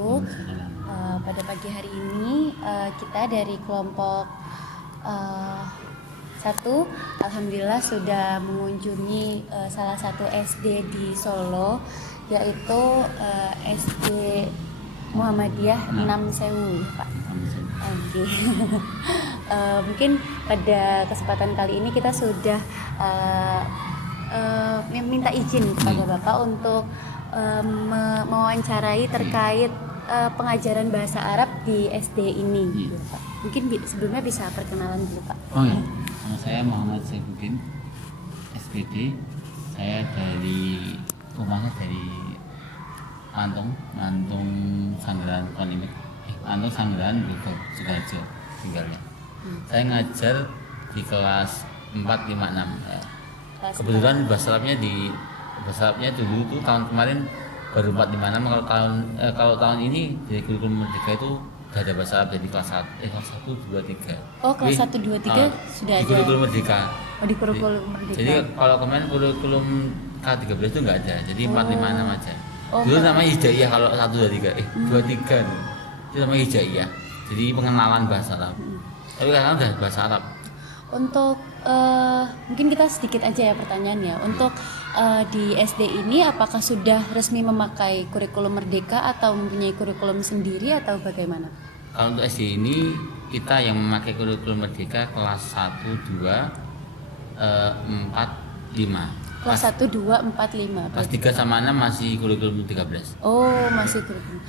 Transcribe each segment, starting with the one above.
wabarakatuh. Pada pagi hari ini kita dari kelompok 1 alhamdulillah sudah mengunjungi salah satu SD di Solo, yaitu SD Muhammadiyah 6 Sewu, Pak. Oke. Mungkin pada kesempatan kali ini kita sudah minta izin kepada Bapak untuk mewawancarai terkait pengajaran bahasa Arab di SD ini, gitu, Pak. Mungkin sebelumnya bisa perkenalan dulu, Pak. Oh ya, nama saya Muhammad Saifuddin, SPD. Saya dari rumahnya dari Antung Sanggeran Konimik, Antung Sanggeran Bogor, Sukoharjo tinggalnya. Saya ngajar di kelas 4, 5, 6 ya. Kebetulan bahasa Arabnya dulu tuh tahun kemarin baru 4, 5, 6. Kalau tahun ini dari kurikulum Merdeka itu sudah ada bahasa Arab dari kelas 1, 2, 3. Oh, kelas 1, 2, 3 sudah di ada. kurikulum Merdeka. Oh, di kurikulum Merdeka. Jadi kalau kemarin kurikulum K13 itu enggak ada. Jadi 4, 5, 6 aja. Oh, dulu namanya hijaiyah kalau 1, 2, 3. 2, 3 nih. Itu namanya hijaiyah. Jadi pengenalan bahasa Arab. Tapi sekarang udah bahasa Arab. Untuk mungkin kita sedikit aja ya pertanyaannya. Untuk di SD ini apakah sudah resmi memakai kurikulum Merdeka atau mempunyai kurikulum sendiri atau bagaimana? Kalau untuk SD ini kita yang memakai kurikulum Merdeka kelas 1, 2, 4, 5. Kelas 1, 2, 4, 5. Kelas 3 sama 6 masih kurikulum 13. Oh, masih kurikulum.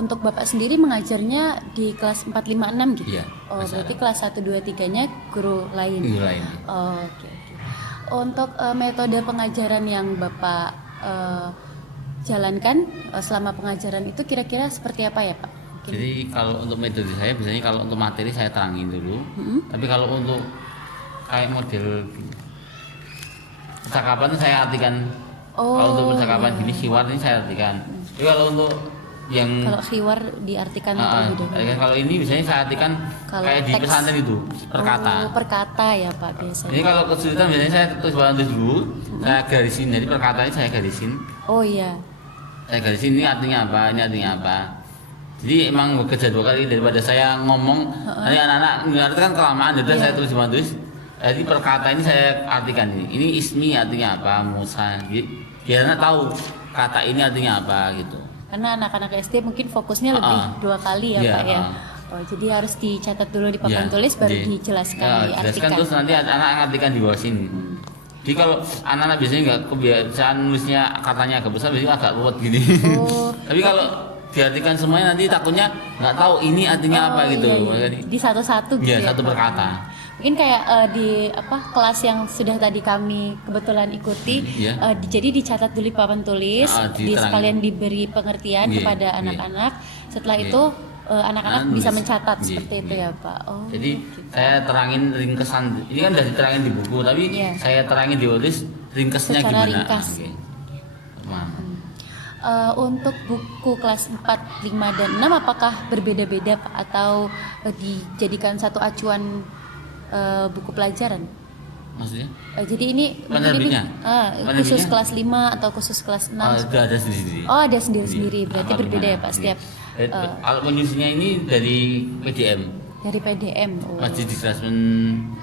Untuk Bapak sendiri mengajarnya di kelas 4, 5, 6 gitu? Iya. Oh, berarti kelas 1, 2, 3-nya guru lain? Guru lain. Oh, oke. Untuk metode pengajaran yang Bapak jalankan selama pengajaran itu kira-kira seperti apa ya, Pak? Mungkin. Jadi kalau untuk metode saya biasanya kalau untuk materi saya terangin dulu. Tapi kalau untuk kayak model percakapan saya artikan. Kalau untuk percakapan gini hiwar ini saya artikan. Tapi kalau untuk yang kalau khiwar diartikan terlebih dahulu. Kalau ini biasanya saya artikan Kalau kayak di teks, pesantren itu perkata. Oh, perkata ya, Pak, biasanya. Jadi kalau kesulitan biasanya saya tulis dulu, saya garisin. Jadi perkata ini saya garisin. Oh iya. Saya garisin ini artinya apa, ini artinya apa. Jadi emang bekerja 2 kali daripada saya ngomong. Nanti anak-anak ngerti kan kelamaan, jadi saya tulis. Jadi perkata ini saya artikan ini. Ini ismi artinya apa, Musa. Biar anak tahu kata ini artinya apa gitu. Karena anak-anak SD mungkin fokusnya lebih 2 kali ya, Pak ya. Oh, jadi harus dicatat dulu di papan tulis baru dijelaskan, diartikan. Terus nanti anak ngartikan di bawah sini. Jadi kalau anak-anak biasanya nggak kebiasaan nulisnya katanya agak besar, biasanya agak ruwet gini. Oh. Tapi kalau diartikan semuanya nanti takutnya nggak tahu ini artinya apa gitu. Iya. Di satu-satu gitu ya. Satu perkata. Mungkin kayak di kelas yang sudah tadi kami kebetulan ikuti, jadi dicatat dulu di papan tulis, sekalian diberi pengertian kepada anak-anak. Setelah itu anak-anak bisa mencatat seperti itu ya, Pak. Oh, jadi saya terangin ringkesan. Ini kan sudah diterangin di buku, tapi saya terangin di tulis ringkesnya secara gimana. Ringkas. Untuk buku kelas 4, 5, dan 6 apakah berbeda-beda, Pak, atau dijadikan satu acuan buku pelajaran? Maksudnya? Jadi ini khusus kelas 5 atau khusus kelas 6? Itu ada sendiri. Oh, ada sendiri-sendiri. Berarti berbeda ya, Pak, setiap. Alat penyusunnya ini dari PDM. Dari PDM. Oh. Masjid Diskrasmen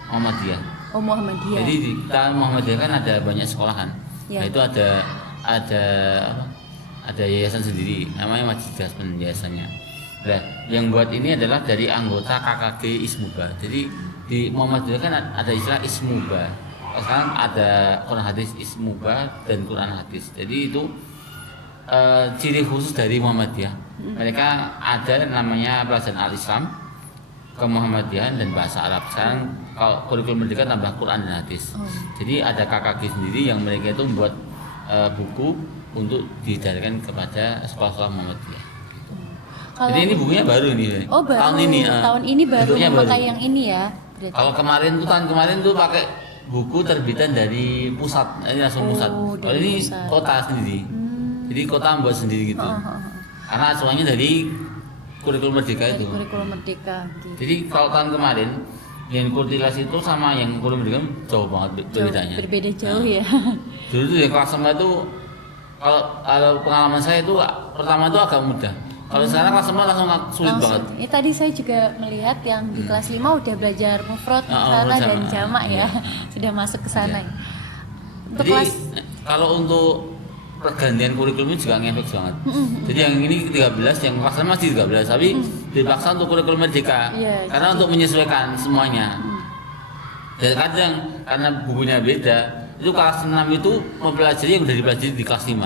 Muhammadiyah. Oh, Muhammadiyah. Jadi di Muhammadiyah kan ada banyak sekolahan. Nah, itu ada yayasan sendiri, namanya Masjid Diskrasmen yayasannya. Nah, yang buat ini adalah dari anggota KKG Ismuba. Jadi di Muhammadiyah kan ada istilah Ismuba. Sekarang ada Quran hadis Ismuba dan Quran hadis. Jadi itu ciri khusus dari Muhammadiyah. Mereka ada namanya pelajaran Al-Islam, ke-Muhammadiyahan dan bahasa Arab. Sekarang kalau kurikulum Merdeka tambah Quran dan hadis. Jadi ada KKG sendiri yang mereka itu membuat buku untuk diajarkan kepada sekolah-sekolah Muhammadiyah. Jadi ini bukunya baru nih. Oh, baru. Tahun ini baru memakai yang ini ya. Berarti. Kalau tahun kemarin tuh pakai buku terbitan dari pusat, ini langsung pusat. Kalau ini pusat. Kota sendiri. Jadi kota membuat sendiri gitu. Karena semuanya dari kurikulum Merdeka itu. Kurikulum Merdeka. Gitu. Jadi kalau tahun kemarin yang kultilas itu sama yang kurikulum Merdeka jauh banget bedanya. Berbeda jauh ya. Dulu tuh ya kelas 5 itu kalau pengalaman saya itu pertama itu agak mudah. Kalau sekarang kelas 4 langsung sulit banget. Ini tadi saya juga melihat yang di kelas 5 udah belajar mufrad, musalah dan jamak ya. Sudah masuk ke sana. Ya. Untuk Jadi kelas kalau untuk pergantian kurikulum juga ngefek banget. Jadi yang ini 13, yang kelas 6 masih 13, tapi dipaksa untuk kurikulum merdeka. Karena untuk menyesuaikan semuanya. Dan kadang karena bukunya beda, itu kelas 6 itu mempelajari yang udah dipelajari di kelas 5.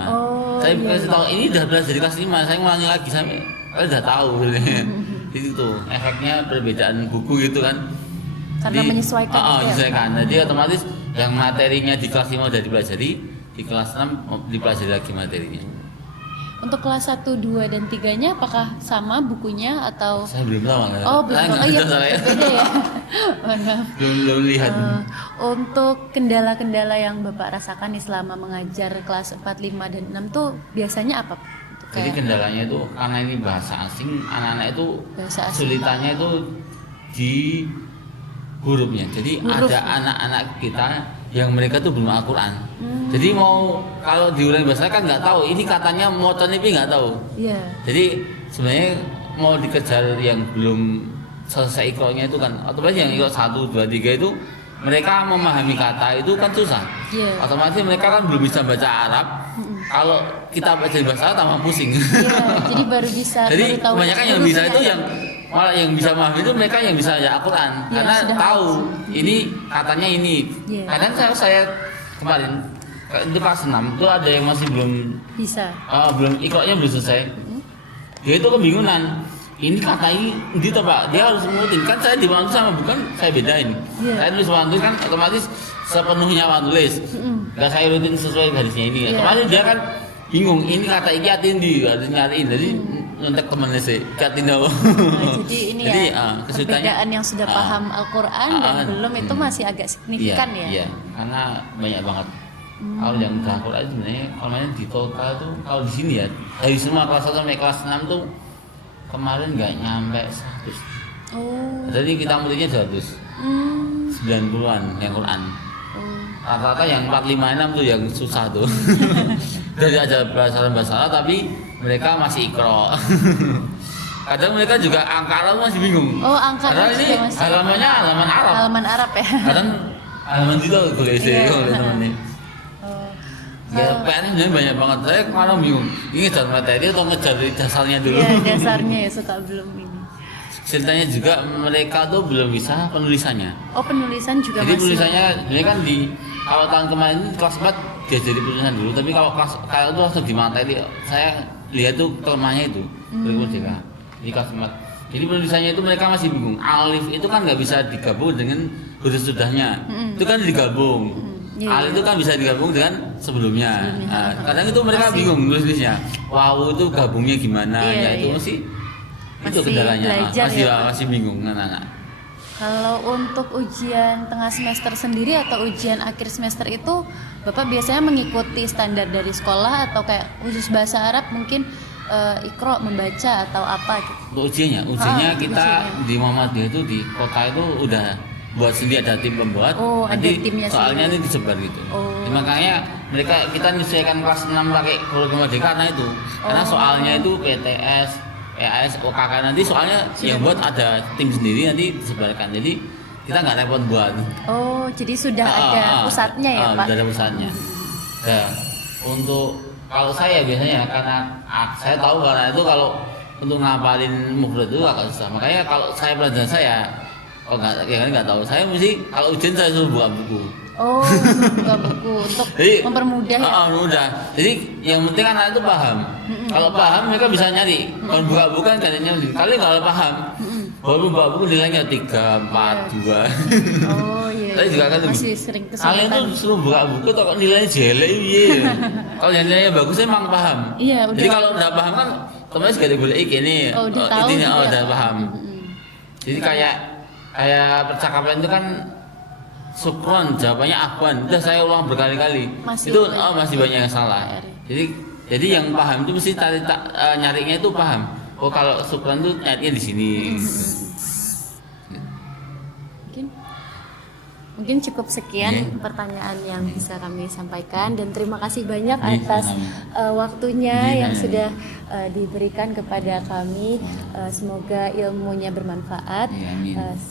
Saya kasih tahu ini udah belajar di kelas 5, saya ngulangi lagi sampai kalian udah tahu. Itu tuh efeknya perbedaan buku gitu kan. Karena menyesuaikan. Menyesuaikan. Jadi otomatis yang materinya di kelas 5 udah dipelajari, di kelas 6 dipelajari lagi materinya. Untuk kelas 1, 2, dan 3-nya apakah sama bukunya atau? Saya belum tahu. Belum tahu. Iya, beda ya. belum lihat. Untuk kendala-kendala yang Bapak rasakan nih selama mengajar kelas 4, 5, dan 6 tuh biasanya apa? Jadi kendalanya itu karena ini bahasa asing, anak-anak itu kesulitannya itu di hurufnya. Jadi ada anak-anak kita yang mereka tuh belum Al-Quran. Jadi mau kalau diulangi bahasa kan nggak tahu. Ini katanya motor ini nggak tahu. Jadi sebenarnya mau dikejar yang belum selesai ikronya itu kan, otomatis yang ikro 1, 2, 3 itu mereka memahami kata itu kan susah. Otomatis mereka kan belum bisa baca Arab. Kalau kita baca bahasa Arab tambah pusing. Jadi baru bisa. Jadi kebanyakan yang bisa itu yang malah yang bisa memahami itu mereka yang bisa baca Al-Quran karena tahu ini katanya ini. Kadang saya kemarin itu kelas 6 itu ada yang masih belum bisa. Belum ikronya belum selesai. Dia itu kebingungan. Ini kata ini toh Pak, dia harus mengutin. Kan saya di Wantu sama bukan saya bedain. Saya nulis Wantu kan otomatis sepenuhnya Wantu tulis. Enggak saya rutin sesuai garisnya ini. Otomatis dia kan bingung. Ini kata iki atin di harus nyariin. Jadi nontek temennya sih katin dong. Jadi ini perbedaan yang sudah paham Al-Quran dan belum itu masih agak signifikan ya. Iya, karena banyak banget. Kalau yang udah Al-Quran sebenarnya kalau di total tuh kalau di sini ya dari semua kelas 1 sampai kelas 6 tuh kemarin nggak nyampe 100. Jadi kita muridnya 100. 90-an yang Quran. Rata-rata yang 4, 5, 6 tuh yang susah tuh. Dari aja bahasa tapi mereka masih ikro. Kadang mereka juga angka Arab masih bingung. Angka karena ini masih halamannya halaman Arab. Halaman Arab ya. Kadang halaman itu boleh sih oleh teman-teman. Ya, PR-nya banyak banget. Saya kemarin bingung. Ini ngejar materi atau ngejar dari dasarnya dulu? Iya, dasarnya ya suka belum ini. Ceritanya juga mereka tuh belum bisa penulisannya. Penulisan juga jadi masih. Penulisannya ini kan di kalau tahun kemarin kelas 4 dia jadi penulisan dulu, tapi kalau kelas kayak itu langsung di materi. Saya lihat tuh kelemahannya itu. Merdeka. Di kelas 4. Jadi penulisannya itu mereka masih bingung. Alif itu kan nggak bisa digabung dengan huruf sudahnya. Itu kan digabung. Alif itu kan bisa digabung dengan sebelumnya. Kadang itu mereka bingung nulisnya. Wow itu gabungnya gimana? Itu masih itu kendalanya. Masih bingung anak-anak. Kalau untuk ujian tengah semester sendiri atau ujian akhir semester itu Bapak biasanya mengikuti standar dari sekolah atau kayak khusus bahasa Arab mungkin ikro membaca atau apa gitu? Ujiannya kita di Muhammadiyah itu di kota itu udah buat sendiri, ada tim pembuat. Nanti soalnya ini disebar gitu. Makanya kita menyesuaikan kelas 6 pakai kurikulum merdeka karena itu. Karena soalnya itu PTS, EAS, OKK nanti soalnya yang buat ada tim sendiri nanti disebarkan. Jadi kita nggak repot buat. Jadi sudah ada pusatnya ya Pak? Sudah ada pusatnya. Ya, untuk kalau saya biasanya karena saya tahu karena itu kalau untuk ngapalin mufrad itu agak susah. Makanya kalau saya pelajaran saya nggak tahu. Saya mesti kalau ujian saya suruh buka buku. Buka buku untuk mempermudah ya. Mudah. Jadi yang penting anak itu paham. Kalau paham mereka bisa nyari. Kalau buka buku kan kayaknya kali kalau paham. Baru buka buku nilainya 3, 4, 2. Saya juga kan masih sering kesulitan. Kalian tuh suruh buka buku atau nilainya jelek Kalau yang nilainya bagus emang paham. Jadi kalau nggak paham kan otomatis gak boleh ini. Intinya udah paham. Jadi kayak percakapan itu kan Sukron, jawabannya Afwan. Udah saya ulang berkali-kali. Itu masih banyak yang salah. Jadi yang paham itu mesti nyarinya itu paham. Kalau Sukron itu nyarinya di sini. Mungkin cukup sekian pertanyaan yang bisa kami sampaikan, dan terima kasih banyak atas waktunya yang sudah diberikan kepada kami. Semoga ilmunya bermanfaat.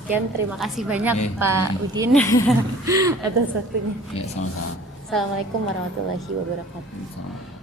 Sekian, terima kasih banyak Pak Udin atas waktunya. Sama-sama. Assalamualaikum warahmatullahi wabarakatuh.